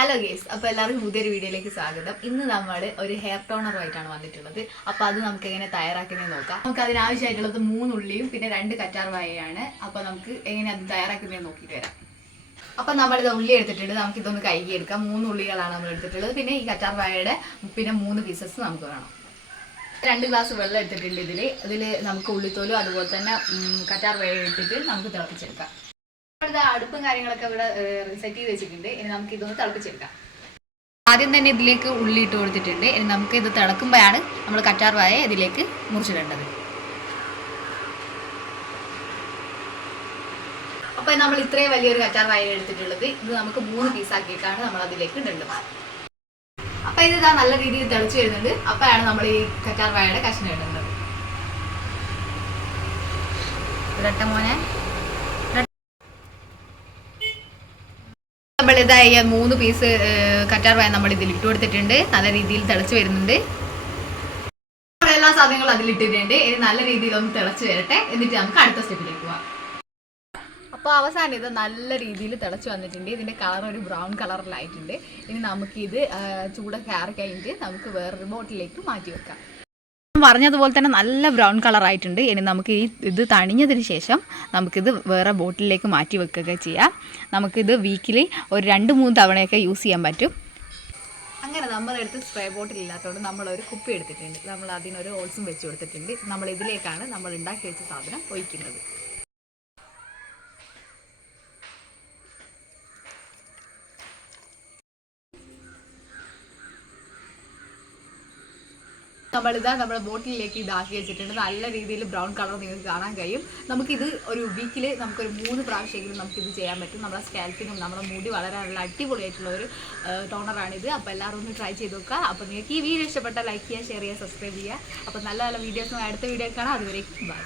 Hello guys, അപ്പോൾ എല്ലാവർക്കും പുതിയൊരു വീഡിയോയിലേക്ക് സ്വാഗതം. ഇന്ന് നമ്മൾ ഒരു ഹെയർ ടോണറുമായിട്ടാണ് വന്നിട്ടുള്ളത്. അപ്പോൾ അത് നമുക്ക് എങ്ങനെ തയ്യാറാക്കുന്നത് നോക്കാം. നമുക്ക് അതിനാവശ്യമായിട്ടുള്ളത് 3 ഉള്ളിയും പിന്നെ 2 കറ്റാർ വാഴയാണ്. അപ്പോൾ നമുക്ക് എങ്ങനെ അത് തയ്യാറാക്കുന്നത് നോക്കിയിട്ട് വരാം. അപ്പോൾ നമ്മളിത് ഉള്ളി എടുത്തിട്ടുണ്ട്, നമുക്കിതൊന്ന് കഴുകിയെടുക്കാം. 3 ഉള്ളികളാണ് നമ്മൾ എടുത്തിട്ടുള്ളത്. പിന്നെ ഈ കറ്റാർ വാഴയുടെ പിന്നെ 3 പീസസ് നമുക്ക് വേണം. 2 ഗ്ലാസ് വെള്ളം എടുത്തിട്ടുണ്ട്. ഇതിൽ നമുക്ക് ഉള്ളിത്തോലും അതുപോലെ തന്നെ കറ്റാർ വാഴ ഇട്ടിട്ട് നമുക്ക് തിളപ്പിച്ചെടുക്കാം. അടുപ്പും കാര്യങ്ങളൊക്കെ ഇവിടെ സെറ്റ് ചെയ്ത് വെച്ചിട്ടുണ്ട്. ഇനി നമുക്ക് ഇതൊന്ന് തിളപ്പിച്ചെടുക്കാം. ആദ്യം തന്നെ ഇതിലേക്ക് ഉള്ളി ഇട്ട് കൊടുത്തിട്ടുണ്ട്. ഇനി നമുക്ക് ഇത് തിളക്കുമ്പോഴാണ് നമ്മൾ കറ്റാർ വാഴ ഇതിലേക്ക് മുറിച്ചിടേണ്ടത്. അപ്പോൾ നമ്മൾ ഇത്രയും വലിയൊരു കറ്റാർ വാഴ എടുത്തിട്ടുള്ളത്. ഇത് നമുക്ക് 3 പീസാക്കിയിട്ടാണ് നമ്മൾ അതിലേക്ക് ഇടേണ്ടത്. അപ്പോൾ ഇത് ഇതാ നല്ല രീതിയിൽ തിളച്ച് വരുന്നുണ്ട്. അപ്പോഴാണ് നമ്മൾ ഈ കറ്റാർ വാഴയുടെ കഷ്ണം ഇടേണ്ടത്. ഇരട്ട മോനെ നമ്മളിതായ 3 പീസ് കറ്റാർ വാഴ നമ്മൾ ഇതിൽ ഇട്ട് കൊടുത്തിട്ടുണ്ട്. നല്ല രീതിയിൽ തിളച്ച് വരുന്നുണ്ട്. എല്ലാ സാധനങ്ങളും അതിലിട്ടിട്ടുണ്ട്. ഇത് നല്ല രീതിയിൽ ഒന്ന് തിളച്ച് വരട്ടെ, എന്നിട്ട് നമുക്ക് അടുത്ത സ്റ്റെപ്പിലേക്ക് പോവാം. അപ്പോൾ അവസാനം ഇത് നല്ല രീതിയിൽ തിളച്ച് വന്നിട്ടുണ്ട്. ഇതിൻ്റെ കളർ ഒരു ബ്രൗൺ കളറിലായിട്ടുണ്ട്. ഇനി നമുക്കിത് ചൂടൊക്കെ ആറി കഴിഞ്ഞിട്ട് നമുക്ക് വേറൊരു ബോട്ടിലേക്ക് മാറ്റി വെക്കാം. പറഞ്ഞതുപോലെ തന്നെ നല്ല ബ്രൗൺ കളറായിട്ടുണ്ട്. ഇനി നമുക്ക് ഇത് തണിഞ്ഞതിന് ശേഷം നമുക്കിത് വേറെ ബോട്ടിലേക്ക് മാറ്റി വെക്കുകയൊക്കെ ചെയ്യാം. നമുക്കിത് വീക്കിലി ഒരു 2-3 തവണയൊക്കെ യൂസ് ചെയ്യാൻ പറ്റും. അങ്ങനെ നമ്മളെടുത്ത് സ്പ്രേ ബോട്ടിൽ ഇല്ലാത്തതുകൊണ്ട് നമ്മളൊരു കുപ്പി എടുത്തിട്ടുണ്ട്. നമ്മൾ അതിനൊരു ഹോൾസും വെച്ച് കൊടുത്തിട്ടുണ്ട്. നമ്മൾ ഇതിലേക്കാണ് നമ്മൾ ഉണ്ടാക്കി വെച്ച സാധനം ഒഴിക്കുന്നത്. നമ്മുടെ ബോട്ടിലേക്ക് ഇതാക്കി വെച്ചിട്ടുണ്ട്. നല്ല രീതിയിൽ ബ്രൗൺ കളർ നിങ്ങൾക്ക് കാണാൻ കഴിയും. നമുക്കിത് ഒരു വീക്കിൽ നമുക്കൊരു 3 പ്രാവശ്യമെങ്കിലും നമുക്കിത് ചെയ്യാൻ പറ്റും. നമ്മുടെ സ്കാൽപ്പിനും നമ്മുടെ മുടി വളരാനുള്ള അടിപൊളിയായിട്ടുള്ള ഒരു ടോണറാണിത്. അപ്പോൾ എല്ലാവരും ഒന്ന് ട്രൈ ചെയ്ത് നോക്കുക. അപ്പോൾ നിങ്ങൾക്ക് ഈ വീഡിയോ ഇഷ്ടപ്പെട്ടാൽ ലൈക്ക് ചെയ്യുക, ഷെയർ ചെയ്യുക, സബ്സ്ക്രൈബ് ചെയ്യുക. അപ്പോൾ നല്ല നല്ല വീഡിയോസും അടുത്ത വീഡിയോ കാണാം. അതുവരേക്കും ബൈ.